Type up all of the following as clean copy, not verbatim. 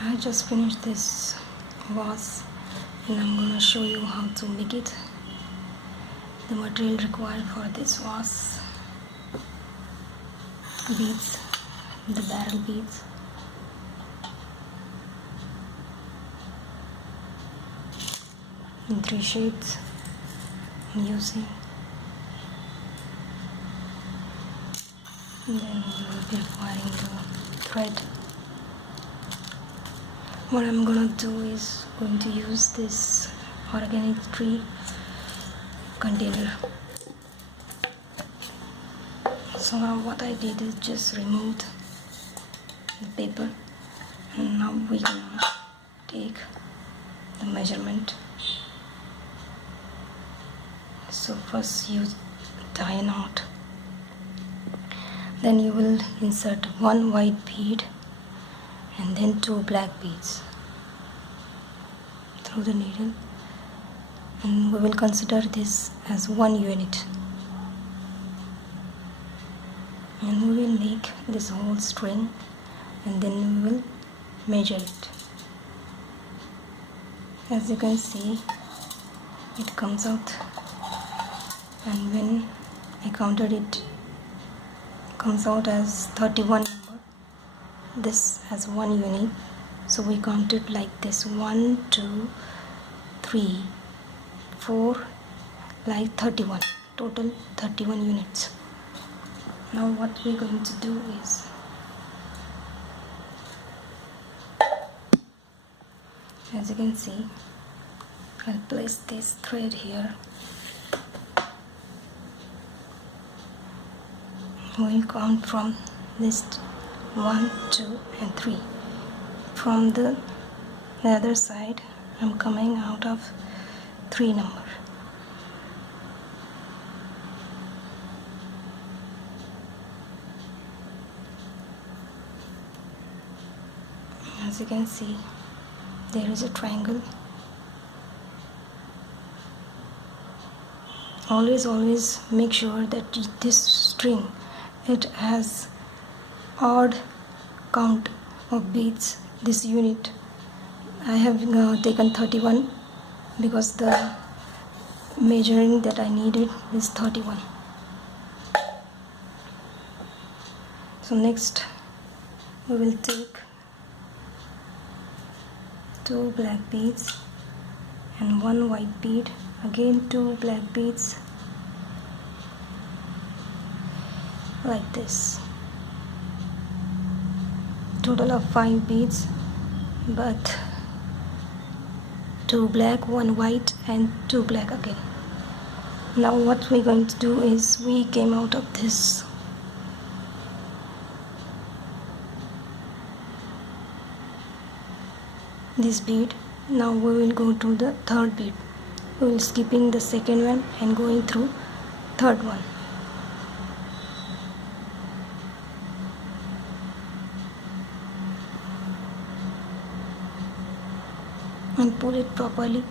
I just finished this vase and I'm gonna show you how to make it. The material required for this vase: beads, the barrel beads, in 3 shades I'm using, and then we will be applying the thread. What I'm gonna do is going to use this organic tree container. So now what I did is just removed the paper, and now we're gonna take the measurement. So first you tie a knot, then you will insert 1 white bead and then 2 black beads through the needle, and we will consider this as 1 unit, and we will make this whole string and then we will measure it. As you can see, it comes out, and when I counted it, comes out as 31 number, this as 1 unit. So we counted like this: 1 2 3 4, like 31, total 31 units. Now what we're going to do is, as you can see, I'll place this thread here. We'll count from this 1 2 and 3. From the other side I'm coming out of 3 number. As you can see, there is a triangle. Always make sure that this string, it has odd count of beads. This unit I have taken 31 because the measuring that I needed is 31. So next we will take 2 black beads and 1 white bead, again 2 black beads, like this. Total of 5 beads, but 2 black, 1 white and 2 black again. Now what we're going to do is, we came out of this bead. Now we will go to the 3rd bead. We will skipping the 2nd one and going through 3rd one. And pull it properly.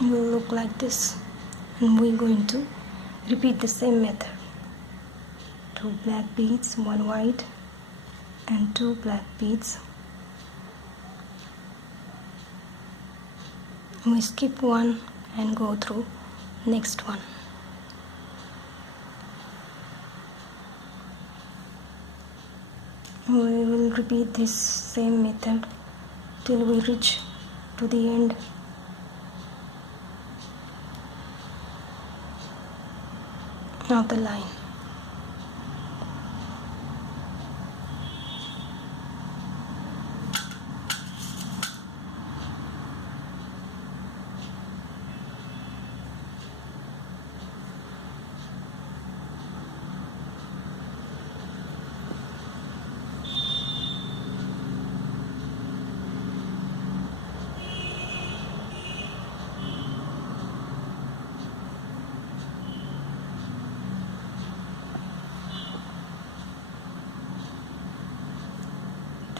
It will look like this, and we're going to repeat the same method: 2 black beads, 1 white and 2 black beads. We skip one and go through next one. We will repeat this same method till we reach to the end. Of the line.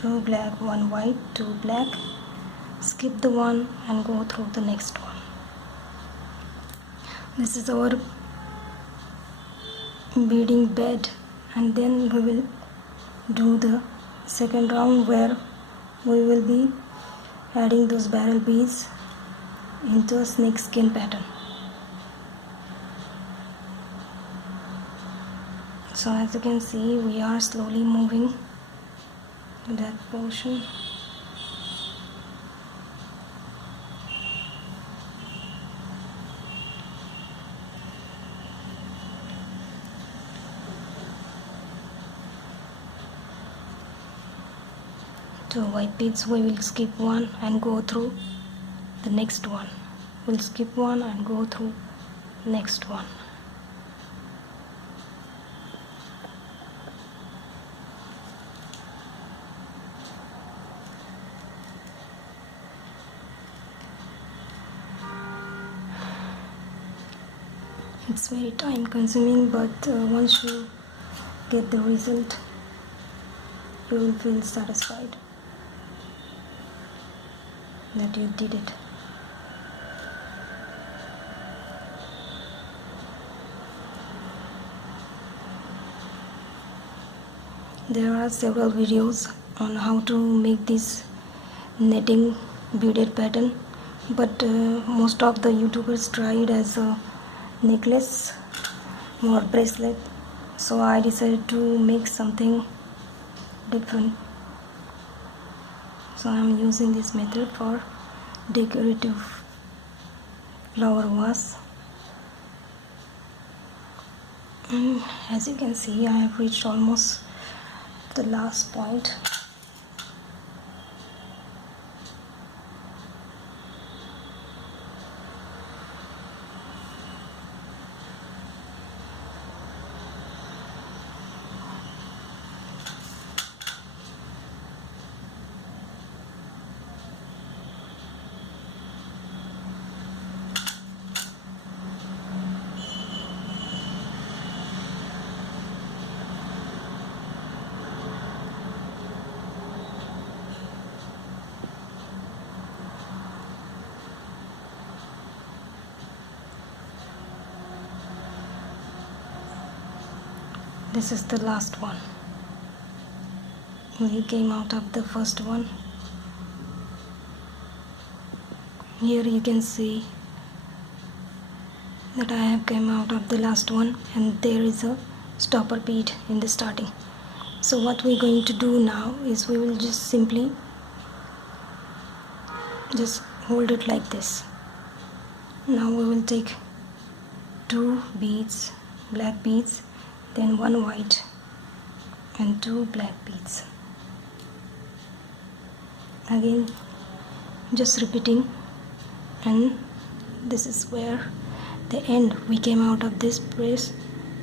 Two black, 1 white, 2 black. Skip the one and go through the next one. This is our beading bed, and then we will do the second round where we will be adding those barrel beads into a snake skin pattern. So as you can see, we are slowly moving that portion. Two white beads, we will skip one and go through the next one. We'll skip one and go through next one. It's very time consuming, but once you get the result, you will feel satisfied that you did it. There are several videos on how to make this netting beaded pattern, but most of the YouTubers try it as a necklace or bracelet, so I decided to make something different. So I am using this method for decorative flower vase. And as you can see, I have reached almost the last point. This is the last one. We came out of the first one. Here you can see that I have come out of the last one, and there is a stopper bead in the starting. So what we're going to do now is we will just simply just hold it like this. Now we will take two beads, black beads, then one white and two black beads. Again just repeating, and this is where the end we came out of this brace,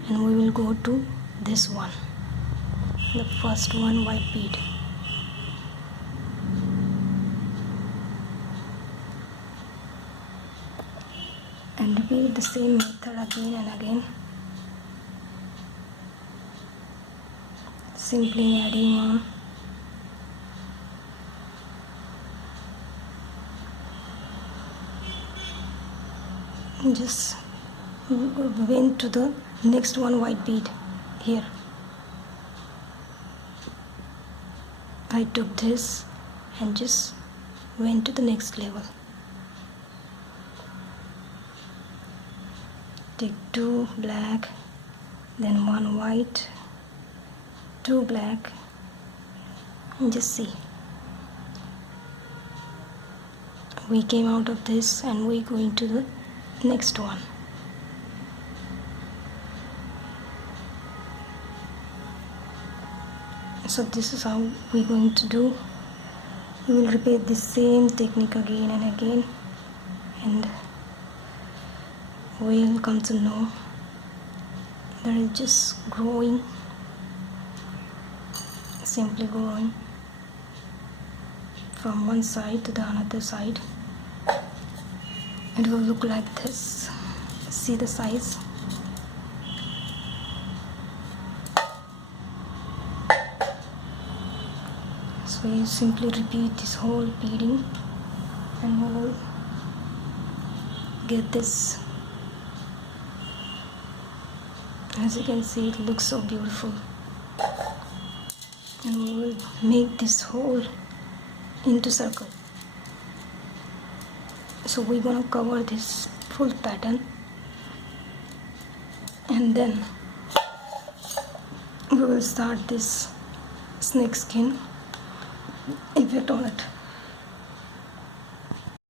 and we will go to this one, the first one white bead. And repeat the same method again and again, simply adding on. Just went to the next one white bead here. I took this and just went to the next level. Take two black, then one white, two black, and just see. We came out of this and we go into the next one. So this is how we're going to do. We will repeat the same technique again and again, and we'll come to know that it's just growing, simply growing from one side to the another side. It will look like this. See the size? So you simply repeat this whole beading and we will get this. As you can see, it looks so beautiful. and we will make this hole into circle. So we're gonna cover this full pattern, and then we will start this snake skin effect on it.